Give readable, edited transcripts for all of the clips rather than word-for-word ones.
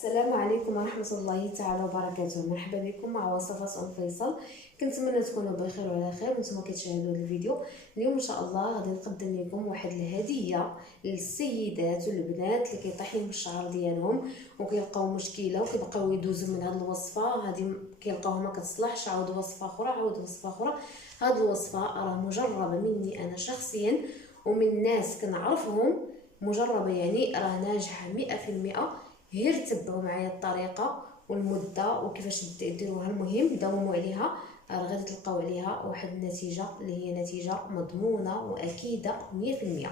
السلام عليكم ورحمة الله تعالى وبركاته. مرحبا بكم مع وصفات ام فيصل. كنتمنى تكونوا بخير وعلى خير وانتم كتشاهدوا الفيديو. اليوم ان شاء الله غادي نقدم لكم واحد الهديه للسيدات والبنات اللي كيطيح لهم الشعر ديالهم وكيلقاو مشكله وكيبقاو يدوزوا من هذه الوصفه، غادي كيلقاوها ما كتصلحش، عاود وصفه اخرى عاود وصفه اخرى. هذه الوصفه راه مجربه مني انا شخصيا ومن ناس كنعرفهم، مجربه يعني راه ناجحه 100%. غير تبعوا معايا الطريقه والمده وكيفاش ديروها، المهم داوموا عليها، راه غادي تلقاو عليها واحد النتيجه اللي هي نتيجه مضمونه واكيده 100%.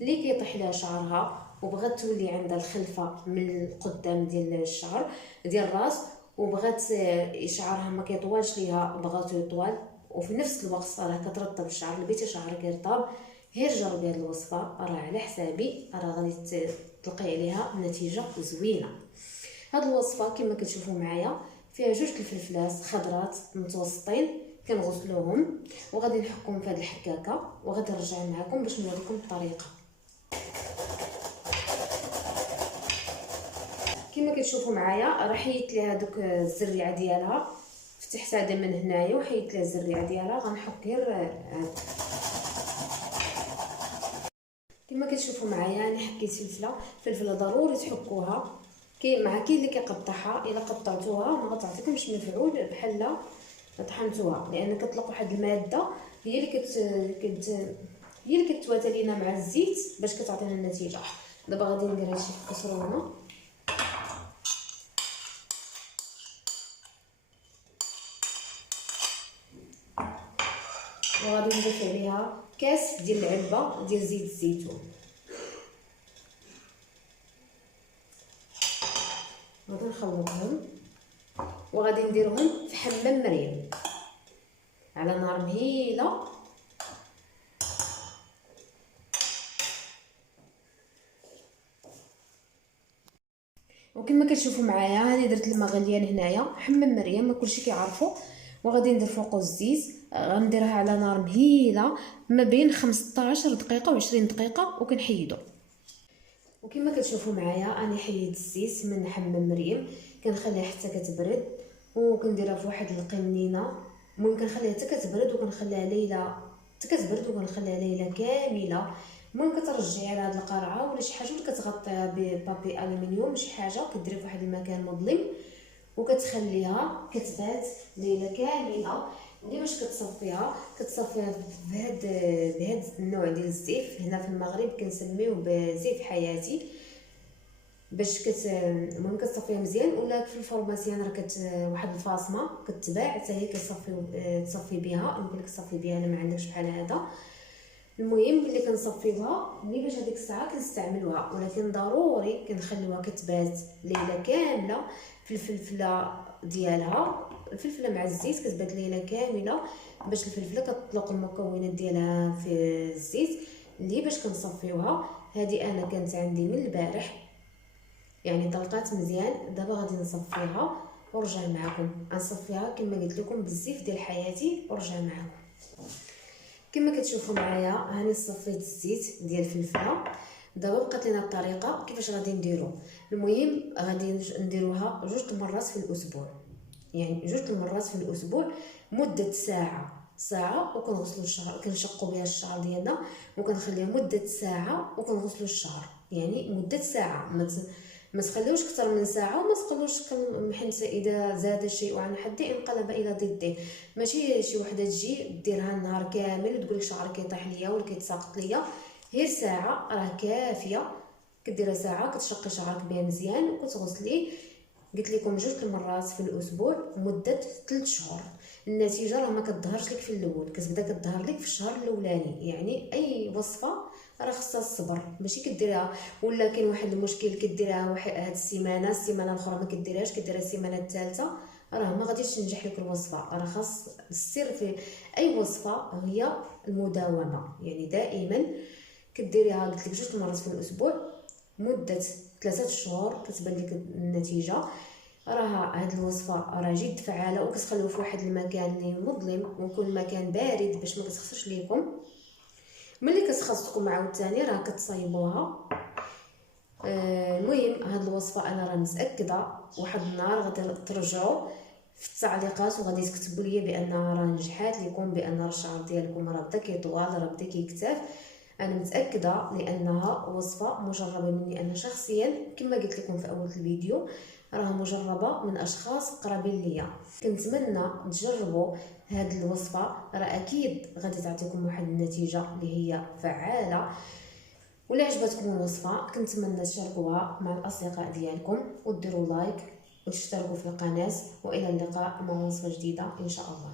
اللي كيطيح لها شعرها وبغات تولي عندها الخلفه من القدام ديال الشعر ديال الراس، وبغات شعرها ما كيطوالش ليها بغاتو يطوال، وفي نفس الوقت راه كترطب الشعر، لبيتي شعرك يرطب، غير جربي هذه الوصفه، راه على حسابي راه غادي تلقاي عليها نتيجه زوينه. هاد الوصفه كما كتشوفوا معايا فيها جوج الفلفلات خضرات متوسطين، كنغسلوهم وغادي نحكهم في هاد الحكاكه، وغادي نرجع معكم باش نوريكم الطريقه. كما كتشوفوا معايا راه حيدت ليها دوك الزريعه ديالها، فتحت هذا من هنايا وحيدت ليها الزريعه ديالها، غنحك غير كما كتشوفوا معايا انا حكيت فلفله ضروري تحكوها، كاين اللي كيقطعها، الا قطعتوها ما غتعطيكمش مفعول بحال لا طحنتوها، لان كتطلق واحد الماده هي اللي كتواتى لينا مع الزيت باش كتعطينا النتيجه. دابا غادي ندير هادشي في كسرونه، وغادي نضيف عليها كاس ديال العلبه ديال زيت الزيتون، غادي نخلطهم وغادي نديرهم في حمام مريم على نار مهيله. وكما كتشوفوا معايا هاني درت الماء غليان هنايا، حمام مريم ما كلشي كيعرفوا، وغادي ندير فوقو الزيت، غنديرها على نار مهيله ما بين 15 دقيقه و20 دقيقه وكنحيدو. وكما كتشوفوا معايا انا حيد الزيت من حمام مريم، كنخليها حتى كتبرد وكنديرها في واحد القنينه، المهم كنخليها حتى كتبرد وكنخليها ليله حتى كتبرد وكنخليها ليله كامله. المهم كترجعي على هاد القرعه ولا شي حاجه اللي كتغطيها ببابي الومنيوم، شي حاجه كديري في واحد المكان مظلم وكتخليها كتبات ليله كامله. اللي باش كتصفيها بهاد النوع ديال الزيف، هنا في المغرب كنسميوه بزيف حياتي، باش المهم كتصفيها مزيان، ولا في الفورماسيان راه واحد الفاصمه كتباع حتى هي تصفي بها، يمكن لك تصفي بها الا ما عندكش بحال هذا. المهم ملي كنصفيوها ملي باش هذيك الساعه كنستعملوها، ولكن ضروري كنخليوها كتبات ليله كامله في الفلفله ديالها، الفلفله مع الزيت كتبات ليله كامله باش الفلفله كتطلق المكونات ديالها في الزيت. اللي باش كنصفيوها هذه انا كانت عندي من البارح يعني طلقات مزيان، دابا غادي نصفيها ورجع معكم. غنصفيها كما قلت لكم بالزيف ديال حياتي ورجع معكم. كما كتشوفوا معايا هاني صفيت الزيت ديال الفلفله، دابا بقات لنا الطريقه كيفاش غادي نديرو. المهم غادي نديروها 2 مرات في الاسبوع، يعني 2 مرات في الاسبوع مده ساعه وكنغسلوا الشعر، كنشقوا بها الشعر ديالنا وكنخليها مده ساعه وكنغسلوا الشعر، يعني مده ساعه، ما تخليوش اكثر من ساعه، وما تقولوش حيت اذا زاد الشيء عن حده انقلب الى ضده. ماشي شي وحده تجي ديرها النهار كامل وتقول لك شعرك كيطيح ليا ولا كيتساقط ليا، غير ساعه راه كافيه. كديرها ساعه كتشقي شعرك بها مزيان وكتغسليه، قلت لكم 2 مرات في الاسبوع مده 3 شهور. النتيجه راه ما كتظهرش لك في الاول، كتبدا كتظهر لك في الشهر الاولاني. يعني اي وصفه راه خصها الصبر، ماشي كديرها ولا كاين واحد المشكل كديرها هاد السيمانه الاخرى ما كديرهاش، كديرها السيمانه الثالثه، راه ما غاديش تنجح لك الوصفه. راه خاص السر في اي وصفه هي المداومه، يعني دائما كديريها قلت لك 2 مرات في الاسبوع مده 3 شهور كتبان لك النتيجه. راه هاد الوصفه راه جد فعاله، وكتخليو في واحد المكان اللي مظلم ويكون مكان بارد باش ما كتخسرش ليكم. ملي كتخصكم عاوتاني راه كتصايبوها المهم هاد الوصفه انا راه متاكده واحد النهار غادي ترجعوا في التعليقات وغادي تكتبوا لي بانها راه نجحات لكم، بان راه الشعر ديالكم راه بدا كيطوال، راه بدا كيكتاف. انا متاكده لانها وصفه مجربه مني انا شخصيا، كما قلت لكم في اول الفيديو راه مجربه من اشخاص قرابين ليا. كنتمنى تجربوا هاد الوصفه، راه اكيد غادي تعطيكم واحد النتيجه اللي هي فعاله. ولا عجبتكم الوصفه كنتمنى تشاركوها مع الاصدقاء ديالكم وديروا لايك وتشتركوا في القناه، والى اللقاء مع وصفه جديده ان شاء الله.